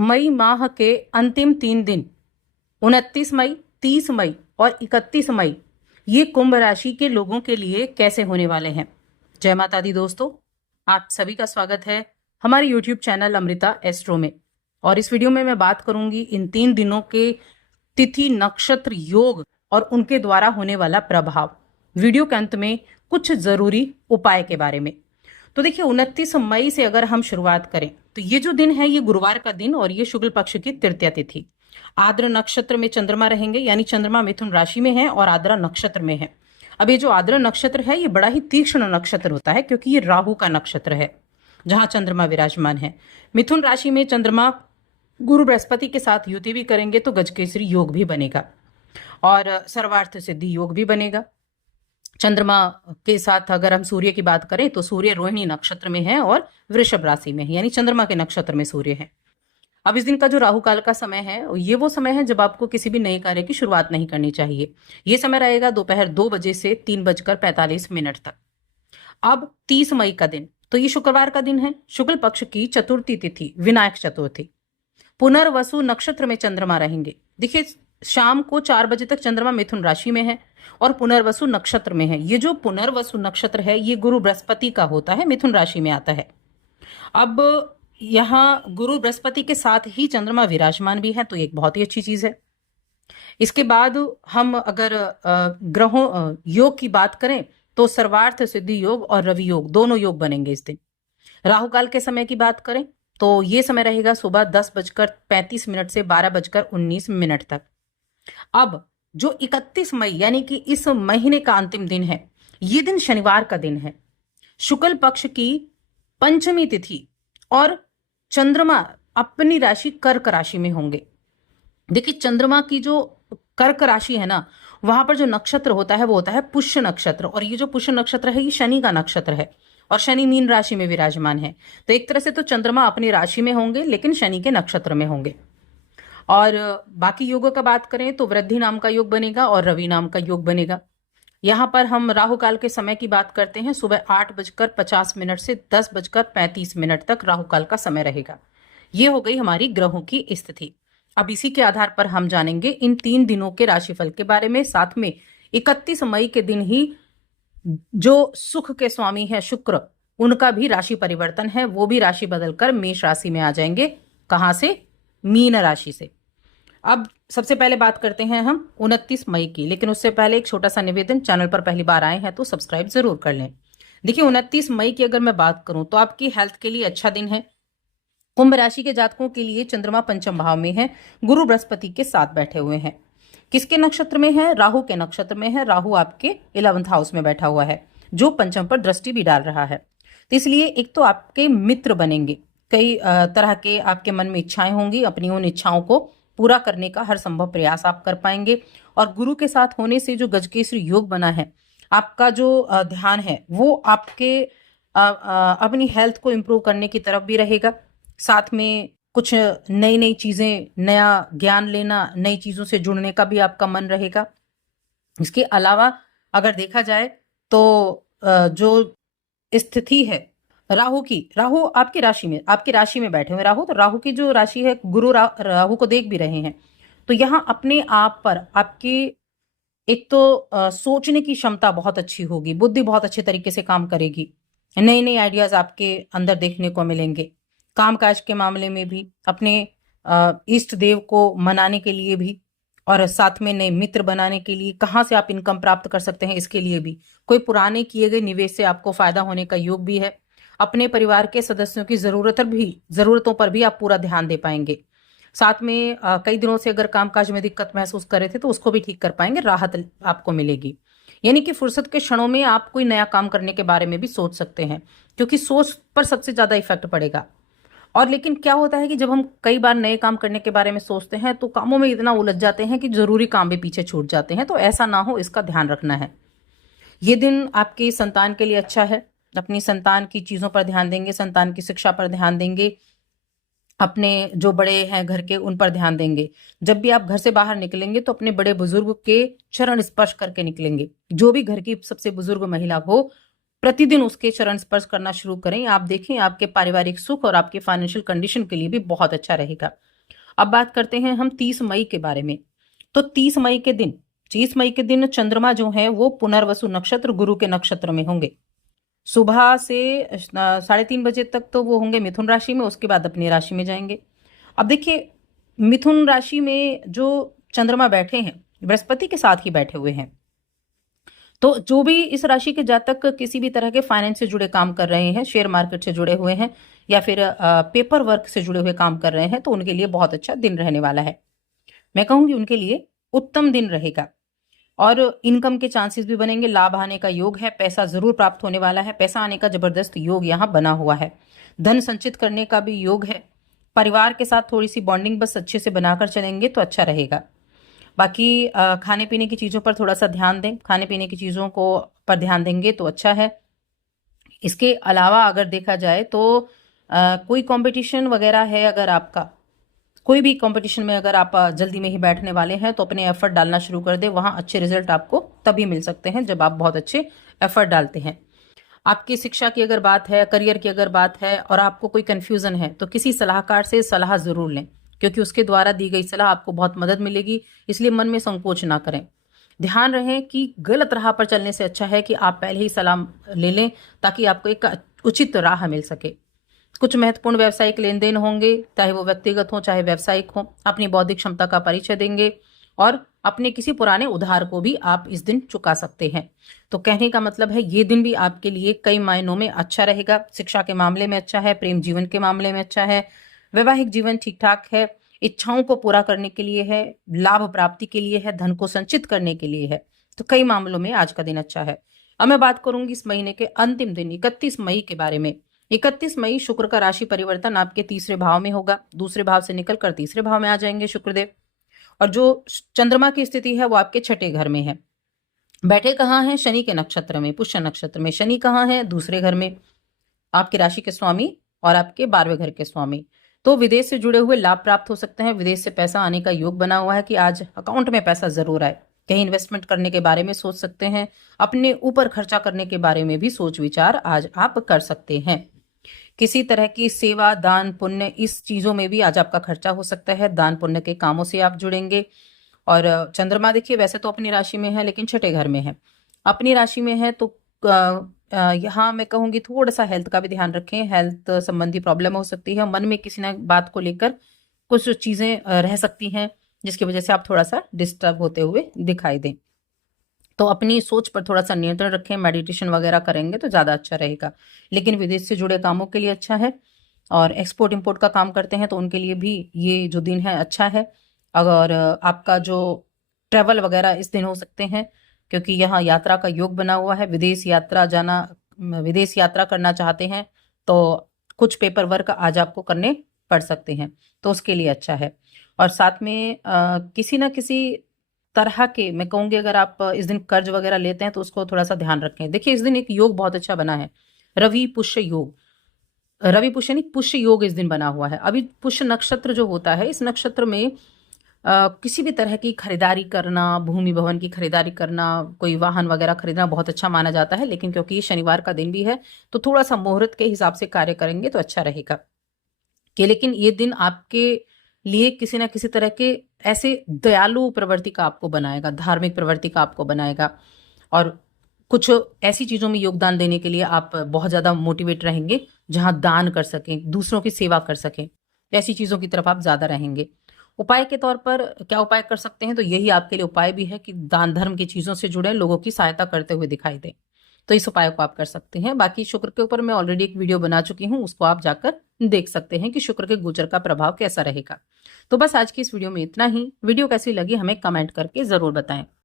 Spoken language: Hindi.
मई माह के अंतिम 3 दिन 29 मई, 30 मई और 31 मई ये कुंभ राशि के लोगों के लिए कैसे होने वाले हैं। जय माता दी दोस्तों, आप सभी का स्वागत है हमारे YouTube चैनल अमृता एस्ट्रो में। और इस वीडियो में मैं बात करूंगी इन 3 दिनों के तिथि, नक्षत्र, योग और उनके द्वारा होने वाला प्रभाव। वीडियो के अंत में कुछ जरूरी उपाय के बारे में। तो देखिए, 29 मई से अगर हम शुरुआत करें तो ये जो दिन है ये गुरुवार का दिन और ये शुक्ल पक्ष की तृतीया तिथि। आद्र नक्षत्र में चंद्रमा रहेंगे, यानी चंद्रमा मिथुन राशि में है और आद्रा नक्षत्र में है। अब ये जो आद्र नक्षत्र है ये बड़ा ही तीक्ष्ण नक्षत्र होता है क्योंकि ये राहु का नक्षत्र है जहां चंद्रमा विराजमान है। मिथुन राशि में चंद्रमा गुरु बृहस्पति के साथ युति भी करेंगे तो गजकेसरी योग भी बनेगा और सर्वार्थ सिद्धि योग भी बनेगा। चंद्रमा के साथ अगर हम सूर्य की बात करें तो सूर्य रोहिणी नक्षत्र में है और वृषभ राशि में है, यानी चंद्रमा के नक्षत्र में सूर्य है। अब इस दिन का जो राहु काल का समय है ये वो समय है जब आपको किसी भी नए कार्य की शुरुआत नहीं करनी चाहिए। ये समय रहेगा दोपहर 2 बजे से 3:45 तक। अब 30 मई का दिन, तो ये शुक्रवार का दिन है, शुक्ल पक्ष की चतुर्थी तिथि, विनायक चतुर्थी। पुनर्वसु नक्षत्र में चंद्रमा रहेंगे। देखिए, शाम को 4 बजे तक चंद्रमा मिथुन राशि में है और पुनर्वसु नक्षत्र में है। ये जो पुनर्वसु नक्षत्र है ये गुरु बृहस्पति का होता है, मिथुन राशि में आता है। अब यहाँ गुरु बृहस्पति के साथ ही चंद्रमा विराजमान भी है, तो एक बहुत ही अच्छी चीज है। इसके बाद हम अगर ग्रहों योग की बात करें तो सर्वार्थ सिद्धि योग और रवि योग, दोनों योग बनेंगे इस दिन। राहु काल के समय की बात करें तो ये समय रहेगा सुबह 10:35 से 12:19 तक। अब जो 31 मई यानी कि इस महीने का अंतिम दिन है, ये दिन शनिवार का दिन है, शुक्ल पक्ष की पंचमी तिथि और चंद्रमा अपनी राशि कर्क राशि में होंगे। देखिए, चंद्रमा की जो कर्क राशि है ना, वहां पर जो नक्षत्र होता है वो होता है पुष्य नक्षत्र, और ये जो पुष्य नक्षत्र है ये शनि का नक्षत्र है और शनि मीन राशि में विराजमान है। तो एक तरह से तो चंद्रमा अपनी राशि में होंगे लेकिन शनि के नक्षत्र में होंगे। और बाकी योगों का बात करें तो वृद्धि नाम का योग बनेगा और रवि नाम का योग बनेगा। यहाँ पर हम राहु काल के समय की बात करते हैं, सुबह 8:50 से 10:35 तक राहु काल का समय रहेगा। ये हो गई हमारी ग्रहों की स्थिति। अब इसी के आधार पर हम जानेंगे इन 3 दिनों के राशिफल के बारे में। साथ में 31 मई के दिन ही जो सुख के स्वामी है शुक्र, उनका भी राशि परिवर्तन है, वो भी राशि बदलकर मेष राशि में आ जाएंगे। कहां से? मीन राशि से। अब सबसे पहले बात करते हैं हम 29 मई की, लेकिन उससे पहले एक छोटा सा निवेदन, चैनल पर पहली बार आए हैं तो सब्सक्राइब जरूर कर लें। देखिए, 29 मई की अगर मैं बात करूं तो आपकी हेल्थ के लिए अच्छा दिन है। कुंभ राशि के जातकों के लिए चंद्रमा पंचम भाव में है, गुरु बृहस्पति के साथ बैठे हुए हैं। किसके नक्षत्र में है? राहु के नक्षत्र में है। राहु आपके 11th हाउस में बैठा हुआ है जो पंचम पर दृष्टि भी डाल रहा है। तो इसलिए एक तो आपके मित्र बनेंगे, कई तरह के आपके मन में इच्छाएं होंगी, अपनी उन इच्छाओं को पूरा करने का हर संभव प्रयास आप कर पाएंगे। और गुरु के साथ होने से जो गजकेसरी योग बना है, आपका जो ध्यान है वो आपके अपनी हेल्थ को इम्प्रूव करने की तरफ भी रहेगा। साथ में कुछ नई नई चीजें, नया ज्ञान लेना, नई चीजों से जुड़ने का भी आपका मन रहेगा। इसके अलावा अगर देखा जाए तो जो स्थिति है राहु की, राहु आपकी राशि में बैठे हुए राहु, तो राहु की जो राशि है गुरु राहु को देख भी रहे हैं। तो यहाँ अपने आप पर आपकी एक तो सोचने की क्षमता बहुत अच्छी होगी, बुद्धि बहुत अच्छे तरीके से काम करेगी, नए नए आइडियाज आपके अंदर देखने को मिलेंगे। कामकाज के मामले में भी, अपने इष्ट देव को मनाने के लिए भी, और साथ में नए मित्र बनाने के लिए, कहाँ से आप इनकम प्राप्त कर सकते हैं इसके लिए भी, कोई पुराने किए गए निवेश से आपको फायदा होने का योग भी है। अपने परिवार के सदस्यों की जरूरतों पर भी आप पूरा ध्यान दे पाएंगे। साथ में कई दिनों से अगर कामकाज में दिक्कत महसूस कर रहे थे तो उसको भी ठीक कर पाएंगे, राहत आपको मिलेगी। यानी कि फुर्सत के क्षणों में आप कोई नया काम करने के बारे में भी सोच सकते हैं, क्योंकि सोच पर सबसे ज्यादा इफेक्ट पड़ेगा। और लेकिन क्या होता है कि जब हम कई बार नए काम करने के बारे में सोचते हैं तो कामों में इतना उलझ जाते हैं कि जरूरी काम भी पीछे छूट जाते हैं, तो ऐसा ना हो इसका ध्यान रखना है। ये दिन आपकी संतान के लिए अच्छा है, अपनी संतान की चीजों पर ध्यान देंगे, संतान की शिक्षा पर ध्यान देंगे, अपने जो बड़े हैं घर के उन पर ध्यान देंगे। जब भी आप घर से बाहर निकलेंगे तो अपने बड़े बुजुर्ग के चरण स्पर्श करके निकलेंगे। जो भी घर की सबसे बुजुर्ग महिला हो, प्रतिदिन उसके चरण स्पर्श करना शुरू करें। आप देखें आपके पारिवारिक सुख और आपके फाइनेंशियल कंडीशन के लिए भी बहुत अच्छा रहेगा। अब बात करते हैं हम 30 मई के बारे में। तो 30 मई के दिन चंद्रमा जो है वो पुनर्वसु नक्षत्र गुरु के नक्षत्र में होंगे। सुबह से 3:30 बजे तक तो वो होंगे मिथुन राशि में, उसके बाद अपनी राशि में जाएंगे। अब देखिए, मिथुन राशि में जो चंद्रमा बैठे हैं बृहस्पति के साथ ही बैठे हुए हैं, तो जो भी इस राशि के जातक किसी भी तरह के फाइनेंस से जुड़े काम कर रहे हैं, शेयर मार्केट से जुड़े हुए हैं या फिर पेपर वर्क से जुड़े हुए काम कर रहे हैं, तो उनके लिए बहुत अच्छा दिन रहने वाला है। मैं कहूंगी उनके लिए उत्तम दिन रहेगा और इनकम के चांसेस भी बनेंगे। लाभ आने का योग है, पैसा जरूर प्राप्त होने वाला है, पैसा आने का जबरदस्त योग यहाँ बना हुआ है। धन संचित करने का भी योग है। परिवार के साथ थोड़ी सी बॉन्डिंग बस अच्छे से बनाकर चलेंगे तो अच्छा रहेगा। बाकी खाने पीने की चीज़ों पर थोड़ा सा ध्यान दें, खाने पीने की चीज़ों को पर ध्यान देंगे तो अच्छा है। इसके अलावा अगर देखा जाए तो कोई कंपटीशन वगैरह है, अगर आपका कोई भी कंपटीशन में अगर आप जल्दी में ही बैठने वाले हैं तो अपने एफर्ट डालना शुरू कर दें। वहां अच्छे रिजल्ट आपको तभी मिल सकते हैं जब आप बहुत अच्छे एफर्ट डालते हैं। आपकी शिक्षा की अगर बात है, करियर की अगर बात है और आपको कोई कंफ्यूजन है तो किसी सलाहकार से सलाह जरूर लें, क्योंकि उसके द्वारा दी गई सलाह आपको बहुत मदद मिलेगी। इसलिए मन में संकोच ना करें। ध्यान रहे कि गलत राह पर चलने से अच्छा है कि आप पहले ही सलाह ले लें, ताकि आपको एक उचित राह मिल सके। कुछ महत्वपूर्ण व्यावसायिक लेन देन होंगे, चाहे वो व्यक्तिगत हो चाहे व्यावसायिक हो। अपनी बौद्धिक क्षमता का परिचय देंगे और अपने किसी पुराने उधार को भी आप इस दिन चुका सकते हैं। तो कहने का मतलब है ये दिन भी आपके लिए कई मायनों में अच्छा रहेगा। शिक्षा के मामले में अच्छा है, प्रेम जीवन के मामले में अच्छा है, वैवाहिक जीवन ठीक ठाक है, इच्छाओं को पूरा करने के लिए है, लाभ प्राप्ति के लिए है, धन को संचित करने के लिए है। तो कई मामलों में आज का दिन अच्छा है। अब मैं बात करूंगी इस महीने के अंतिम दिन 31 मई के बारे में। 31 मई शुक्र का राशि परिवर्तन आपके तीसरे भाव में होगा। दूसरे भाव से निकलकर तीसरे भाव में आ जाएंगे शुक्रदेव। और जो चंद्रमा की स्थिति है वो आपके छठे घर में है। बैठे कहाँ हैं? शनि के नक्षत्र में, पुष्य नक्षत्र में। शनि कहाँ है? दूसरे घर में, आपकी राशि के स्वामी और आपके 12वें घर के स्वामी। तो विदेश से जुड़े हुए लाभ प्राप्त हो सकते हैं। विदेश से पैसा आने का योग बना हुआ है कि आज अकाउंट में पैसा जरूर आए। कहीं इन्वेस्टमेंट करने के बारे में सोच सकते हैं। अपने ऊपर खर्चा करने के बारे में भी सोच विचार आज आप कर सकते हैं। किसी तरह की सेवा, दान, पुण्य, इस चीजों में भी आज आपका खर्चा हो सकता है। दान पुण्य के कामों से आप जुड़ेंगे। और चंद्रमा देखिए वैसे तो अपनी राशि में है, लेकिन छठे घर में है। अपनी राशि में है तो यहाँ मैं कहूंगी थोड़ा सा हेल्थ का भी ध्यान रखें। हेल्थ संबंधी प्रॉब्लम हो सकती है। मन में किसी न बात को लेकर कुछ चीजें रह सकती हैं, जिसकी वजह से आप थोड़ा सा डिस्टर्ब होते हुए दिखाई दें। तो अपनी सोच पर थोड़ा सा नियंत्रण रखें। मेडिटेशन वगैरह करेंगे तो ज़्यादा अच्छा रहेगा। लेकिन विदेश से जुड़े कामों के लिए अच्छा है और एक्सपोर्ट इंपोर्ट का काम करते हैं तो उनके लिए भी ये जो दिन है अच्छा है। अगर आपका जो ट्रैवल वगैरह इस दिन हो सकते हैं, क्योंकि यहाँ यात्रा का योग बना हुआ है। विदेश यात्रा करना चाहते हैं तो कुछ पेपर वर्क आज आपको करने पड़ सकते हैं, तो उसके लिए अच्छा है। और साथ में किसी ना किसी तरह के, मैं कहूंगी अगर आप इस दिन कर्ज वगैरह लेते हैं तो उसको थोड़ा सा ध्यान रखें। देखिए इस दिन एक योग बहुत अच्छा बना है, रवि पुष्य योग। रवि पुष्य नहीं, पुष्य योग इस दिन बना हुआ है। अभी पुष्य नक्षत्र जो होता है, इस नक्षत्र में किसी भी तरह की खरीदारी करना, भूमि भवन की खरीदारी करना, कोई वाहन वगैरह खरीदना बहुत अच्छा माना जाता है। लेकिन क्योंकि ये शनिवार का दिन भी है तो थोड़ा सा मुहूर्त के हिसाब से कार्य करेंगे तो अच्छा रहेगा। कि लेकिन ये दिन आपके लिए किसी ना किसी तरह के ऐसे दयालु प्रवृत्ति का आपको बनाएगा, धार्मिक प्रवृत्ति का आपको बनाएगा और कुछ ऐसी चीजों में योगदान देने के लिए आप बहुत ज्यादा मोटिवेट रहेंगे, जहां दान कर सकें, दूसरों की सेवा कर सकें, ऐसी चीजों की तरफ आप ज्यादा रहेंगे। उपाय के तौर पर क्या उपाय कर सकते हैं? तो यही आपके लिए उपाय भी है कि दान धर्म की चीजों से जुड़े लोगों की सहायता करते हुए दिखाई दे। तो इस उपाय को आप कर सकते हैं। बाकी शुक्र के ऊपर मैं ऑलरेडी एक वीडियो बना चुकी हूं, उसको आप जाकर देख सकते हैं कि शुक्र के गोचर का प्रभाव कैसा रहेगा। तो बस आज की इस वीडियो में इतना ही। वीडियो कैसी लगी हमें कमेंट करके जरूर बताएं।